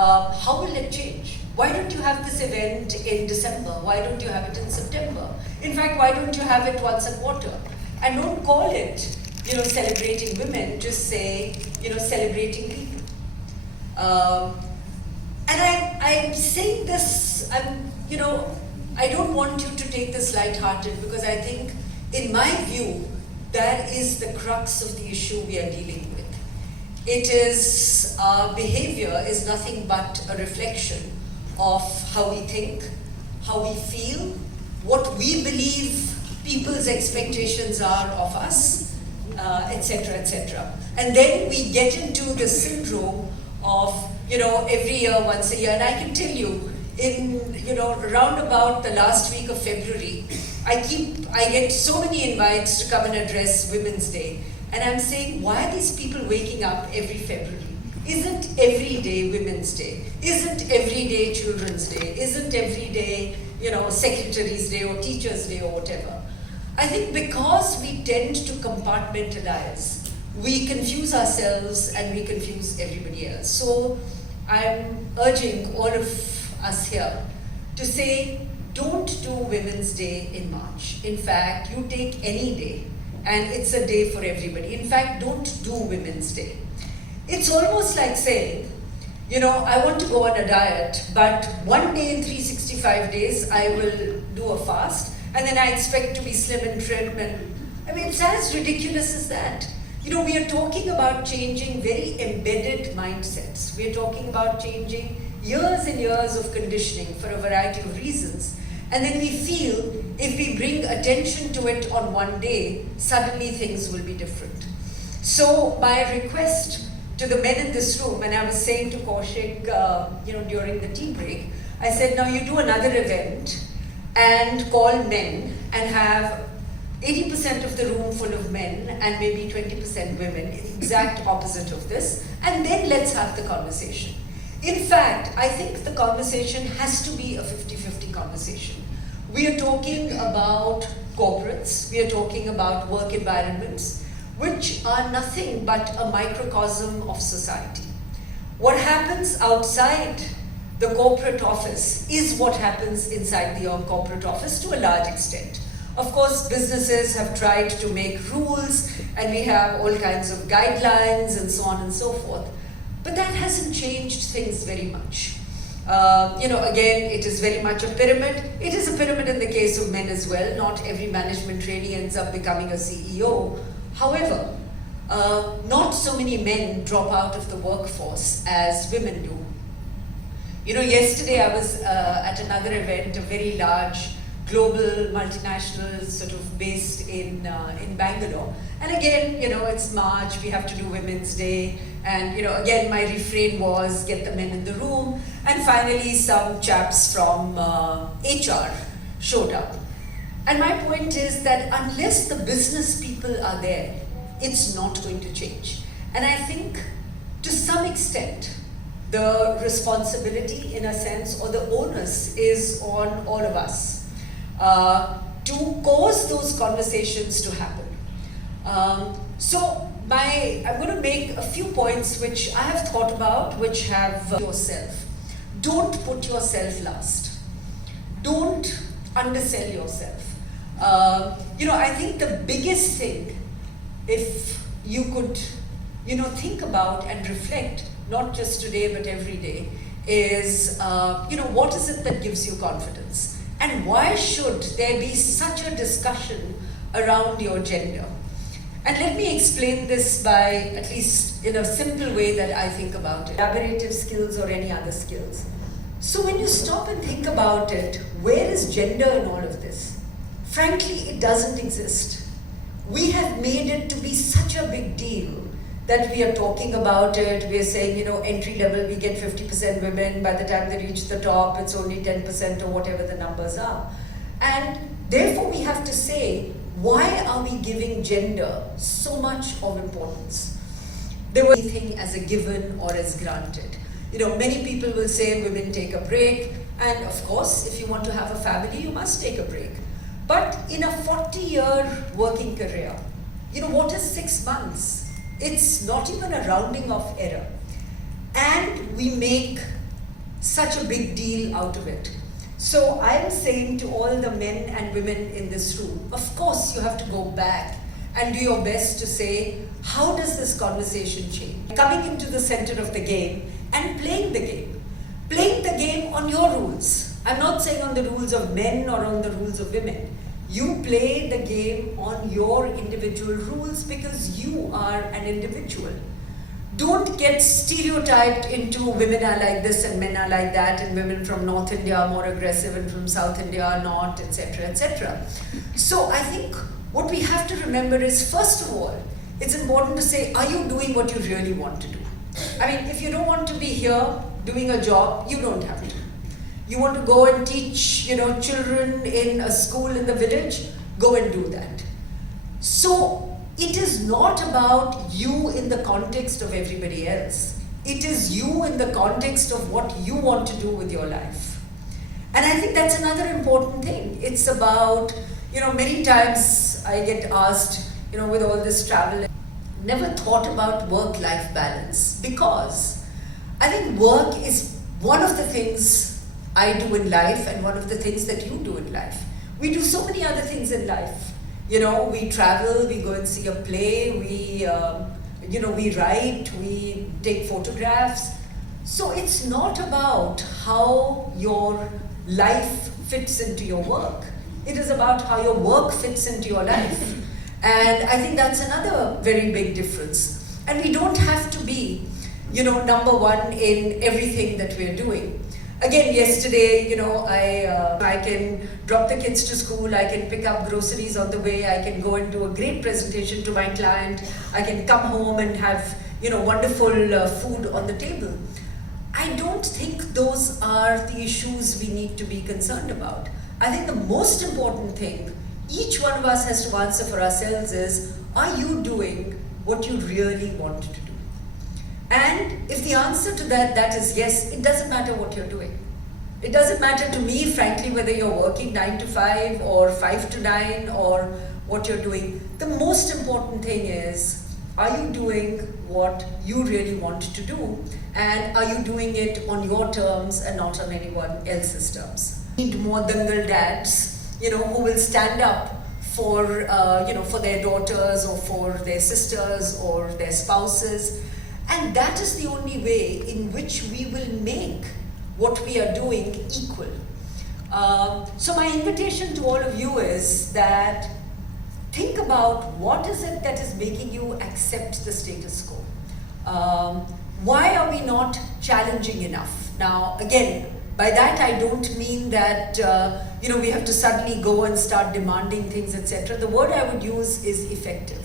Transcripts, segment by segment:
how will it change? Why don't you have this event in December? Why don't you have it in September? In fact, why don't you have it once a quarter? And don't call it, celebrating women, just say, celebrating people. And I'm saying this, I don't want you to take this lighthearted, because I think, in my view, that is the crux of the issue we are dealing with. It is, our behavior is nothing but a reflection of how we think, how we feel, what we believe people's expectations are of us, etc., etc. And then we get into the syndrome of, every year, once a year. And I can tell you, around about the last week of February, I get so many invites to come and address Women's Day. And I'm saying, why are these people waking up every February? Isn't every day Women's Day? Isn't every day Children's Day? Isn't every day, Secretary's Day or Teacher's Day or whatever? I think because we tend to compartmentalize, we confuse ourselves and we confuse everybody else. So I'm urging all of us here to say, don't do Women's Day in March. In fact, you take any day, and it's a day for everybody. In fact, don't do Women's Day. It's almost like saying, I want to go on a diet, but one day in 365 days, I will do a fast, and then I expect to be slim and trim. And it's as ridiculous as that. We are talking about changing very embedded mindsets. We are talking about changing years and years of conditioning for a variety of reasons. And then we feel if we bring attention to it on one day, suddenly things will be different. So my request to the men in this room, and I was saying to Kaushik, during the tea break, I said, now you do another event and call men and have 80% of the room full of men and maybe 20% women, exact opposite of this, and then let's have the conversation. In fact, I think the conversation has to be a 50-50 conversation. We are talking about corporates, we are talking about work environments, which are nothing but a microcosm of society. What happens outside the corporate office is what happens inside the corporate office to a large extent. Of course, businesses have tried to make rules, and we have all kinds of guidelines and so on and so forth. But that hasn't changed things very much. Again, it is very much a pyramid. It is a pyramid in the case of men as well. Not every management really ends up becoming a CEO. However, not so many men drop out of the workforce as women do. Yesterday I was at another event, a very large global multinational sort of based in Bangalore. And again, it's March, we have to do Women's Day. And, again, my refrain was get the men in the room. And finally, some chaps from HR showed up. And my point is that unless the business people are there, it's not going to change. And I think, to some extent, the responsibility, in a sense, or the onus is on all of us to cause those conversations to happen. I'm going to make a few points which I have thought about, which have yourself. Don't put yourself last. Don't undersell yourself. I think the biggest thing, if you could, think about and reflect, not just today but every day, is, what is it that gives you confidence? And why should there be such a discussion around your gender? And let me explain this by, at least in a simple way that I think about it, collaborative skills or any other skills. So when you stop and think about it, where is gender in all of this? Frankly, it doesn't exist. We have made it to be such a big deal that we are talking about it. We are saying, entry level, we get 50% women. By the time they reach the top, it's only 10% or whatever the numbers are. And therefore, we have to say, why are we giving gender so much of importance? There was anything as a given or as granted. Many people will say women take a break, and of course, if you want to have a family, you must take a break. But in a 40-year working career, what is 6 months? It's not even a rounding off error. And we make such a big deal out of it. So I am saying to all the men and women in this room, of course you have to go back and do your best to say, how does this conversation change? Coming into the center of the game and playing the game. Playing the game on your rules. I'm not saying on the rules of men or on the rules of women. You play the game on your individual rules because you are an individual. Don't get stereotyped into women are like this and men are like that, and women from North India are more aggressive and from South India are not, etc., etc. So I think what we have to remember is, first of all, it's important to say, are you doing what you really want to do? I mean, if you don't want to be here doing a job, you don't have to. You want to go and teach, children in a school in the village, go and do that. So it is not about you in the context of everybody else. It is you in the context of what you want to do with your life. And I think that's another important thing. It's about, many times I get asked, with all this travel, never thought about work-life balance, because I think work is one of the things I do in life and one of the things that you do in life. We do so many other things in life. We travel, we go and see a play, we write, we take photographs. So it's not about how your life fits into your work. It is about how your work fits into your life. And I think that's another very big difference. And we don't have to be, number one in everything that we're doing. Again, yesterday, I can drop the kids to school, I can pick up groceries on the way, I can go and do a great presentation to my client, I can come home and have, wonderful food on the table. I don't think those are the issues we need to be concerned about. I think the most important thing each one of us has to answer for ourselves is, are you doing what you really want to do? And if the answer to that is yes, it doesn't matter what you're doing. It doesn't matter to me, frankly, whether you're working 9 to 5 or 5 to 9 or what you're doing. The most important thing is, are you doing what you really want to do? And are you doing it on your terms and not on anyone else's terms? We need more dangal dads, who will stand up for, for their daughters or for their sisters or their spouses. And that is the only way in which we will make what we are doing equal. So my invitation to all of you is that think about what is it that is making you accept the status quo. Why are we not challenging enough? Now, again, by that I don't mean that we have to suddenly go and start demanding things, etc. The word I would use is effective.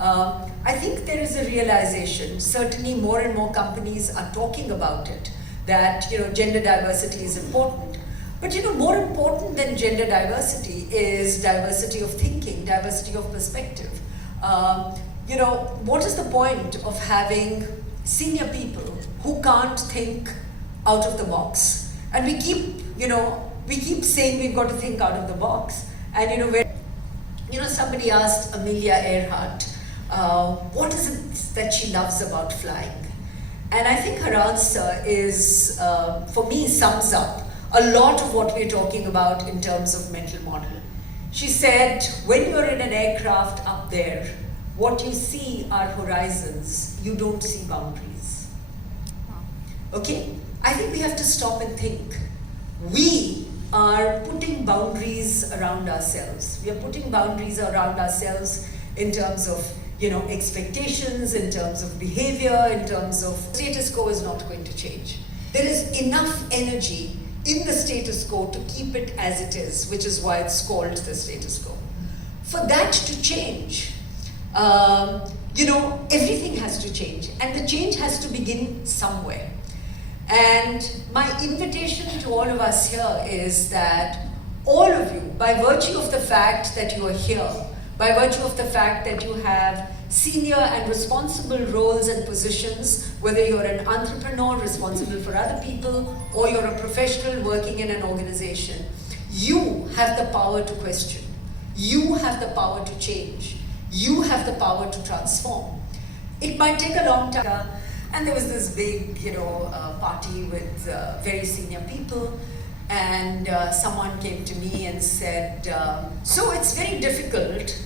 I think there is a realization, certainly more and more companies are talking about it, that gender diversity is important. But more important than gender diversity is diversity of thinking, diversity of perspective. What is the point of having senior people who can't think out of the box? And we keep saying we've got to think out of the box. And somebody asked Amelia Earhart, what is it that she loves about flying? And I think her answer is, for me, sums up a lot of what we're talking about in terms of mental model. She said, when you're in an aircraft up there, what you see are horizons, you don't see boundaries. Okay? I think we have to stop and think. We are putting boundaries around ourselves. We are putting boundaries around ourselves in terms of expectations, in terms of behavior, in terms of status quo is not going to change. There is enough energy in the status quo to keep it as it is, which is why it's called the status quo. For that to change, everything has to change, and the change has to begin somewhere. And my invitation to all of us here is that all of you, by virtue of the fact that you are here, by virtue of the fact that you have senior and responsible roles and positions, whether you're an entrepreneur responsible for other people or you're a professional working in an organization, you have the power to question. You have the power to change. You have the power to transform. It might take a long time. And there was this big, party with very senior people. And someone came to me and said, so it's very difficult